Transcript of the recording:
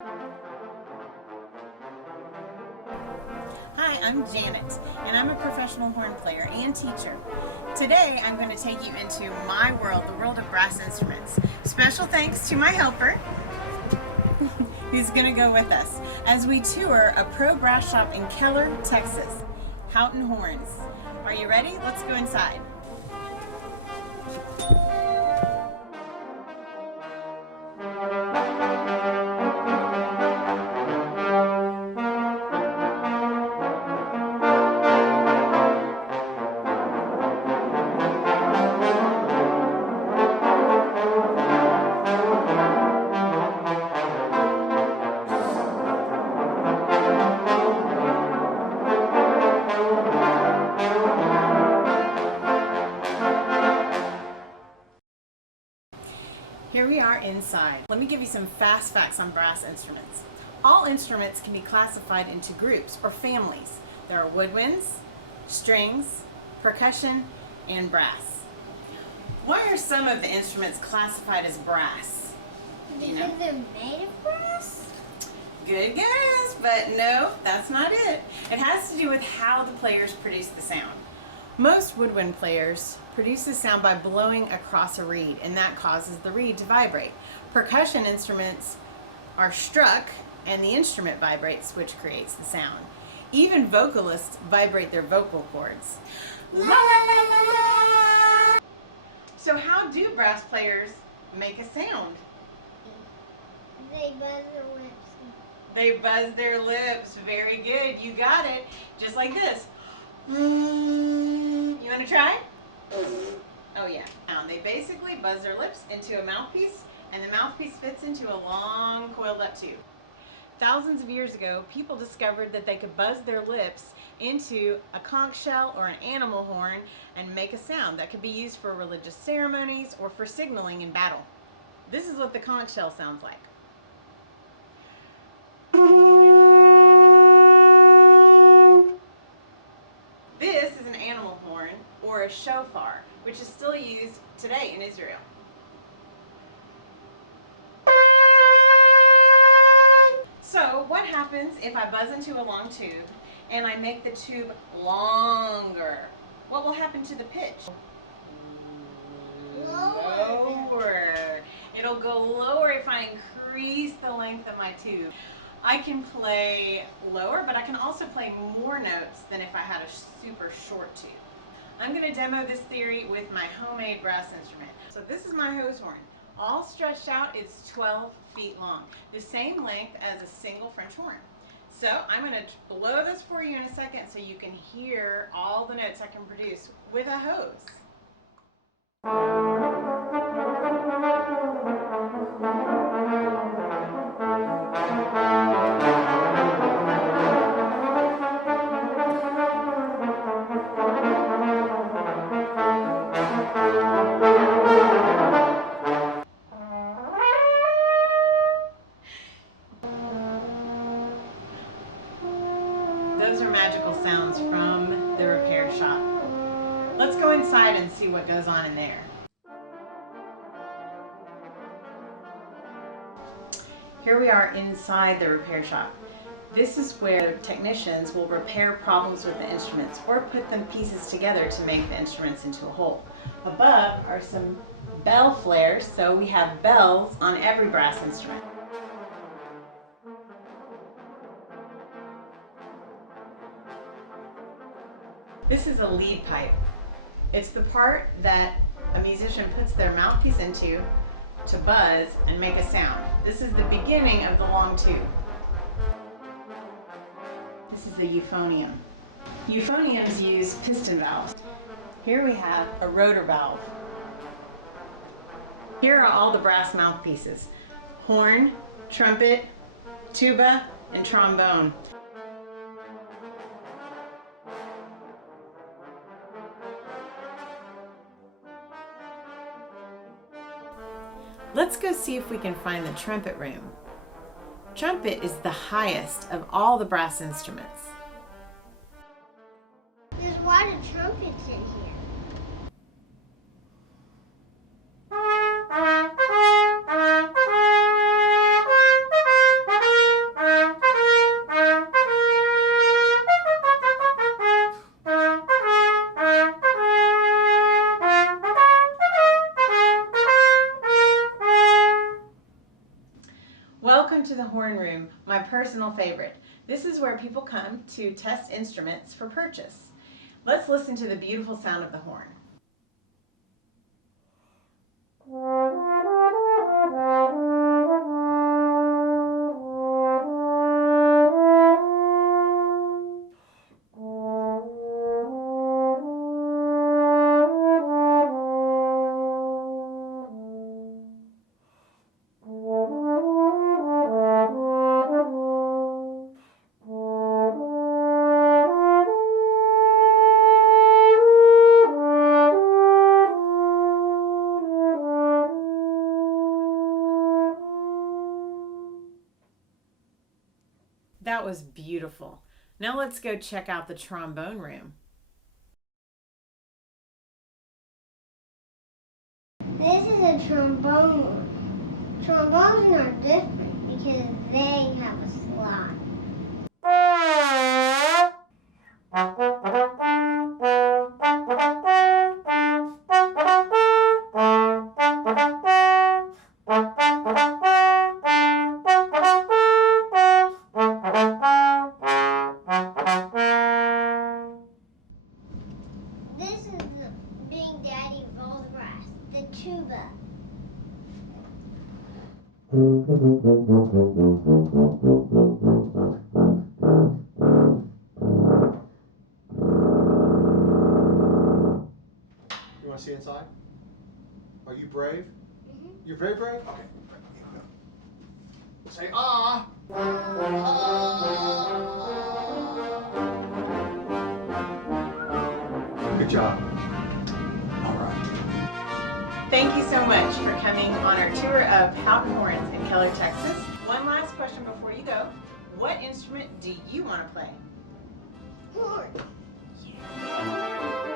Hi, I'm Janet, and I'm a professional horn player and teacher. Today, I'm going to take you into my world, the world of brass instruments. Special thanks to my helper, who's going to go with us, as we tour a pro brass shop in Keller, Texas, Houghton Horns. Are you ready? Let's go inside. Here we are inside. Let me give you some fast facts on brass instruments. All instruments can be classified into groups or families. There are woodwinds, strings, percussion, and brass. Why are some of the instruments classified as brass? Because they're made of brass? Good guess, but no, that's not it. It has to do with how the players produce the sound. Most woodwind players produce the sound by blowing across a reed, and that causes the reed to vibrate. Percussion instruments are struck, and the instrument vibrates, which creates the sound. Even vocalists vibrate their vocal cords. La, la, la, la, la. So how do brass players make a sound? They buzz their lips. They buzz their lips. Very good. You got it. Just like this. You want to try? Oh yeah. Now they basically buzz their lips into a mouthpiece, and the mouthpiece fits into a long coiled up tube. Thousands of years ago, people discovered that they could buzz their lips into a conch shell or an animal horn and make a sound that could be used for religious ceremonies or for signaling in battle. This is what the conch shell sounds like. This is an animal horn, or a shofar, which is still used today in Israel. So what happens if I buzz into a long tube and I make the tube longer? What will happen to the pitch? Lower. It'll go lower if I increase the length of my tube. I can play lower, but I can also play more notes than if I had a super short tube. I'm going to demo this theory with my homemade brass instrument. So this is my hose horn. All stretched out, it's 12 feet long, the same length as a single French horn. So I'm going to blow this for you in a second so you can hear all the notes I can produce with a hose. Those are magical sounds from the repair shop. Let's go inside and see what goes on in there. Here we are inside the repair shop. This is where technicians will repair problems with the instruments or put them pieces together to make the instruments into a whole. Above are some bell flares, so we have bells on every brass instrument. This is a lead pipe. It's the part that a musician puts their mouthpiece into to buzz and make a sound. This is the beginning of the long tube. This is the euphonium. Euphoniums use piston valves. Here we have a rotor valve. Here are all the brass mouthpieces: horn, trumpet, tuba, and trombone. Let's go see if we can find the trumpet room. Trumpet is the highest of all the brass instruments. There's a lot of trumpets in here. Welcome to the Horn Room, my personal favorite. This is where people come to test instruments for purchase. Let's listen to the beautiful sound of the horn. That was beautiful. Now let's go check out the trombone room. This is a trombone room. Trombones are different because they have a slot. This is the Big Daddy of all the brass, the tuba. You want to see inside? Are you brave? Mm-hmm. You're very brave? Okay. Here we go. Say ah. Good job. All right. Thank you so much for coming on our tour of Houghton Horns in Keller, Texas. One last question before you go. What instrument do you want to play? Horn. Yeah.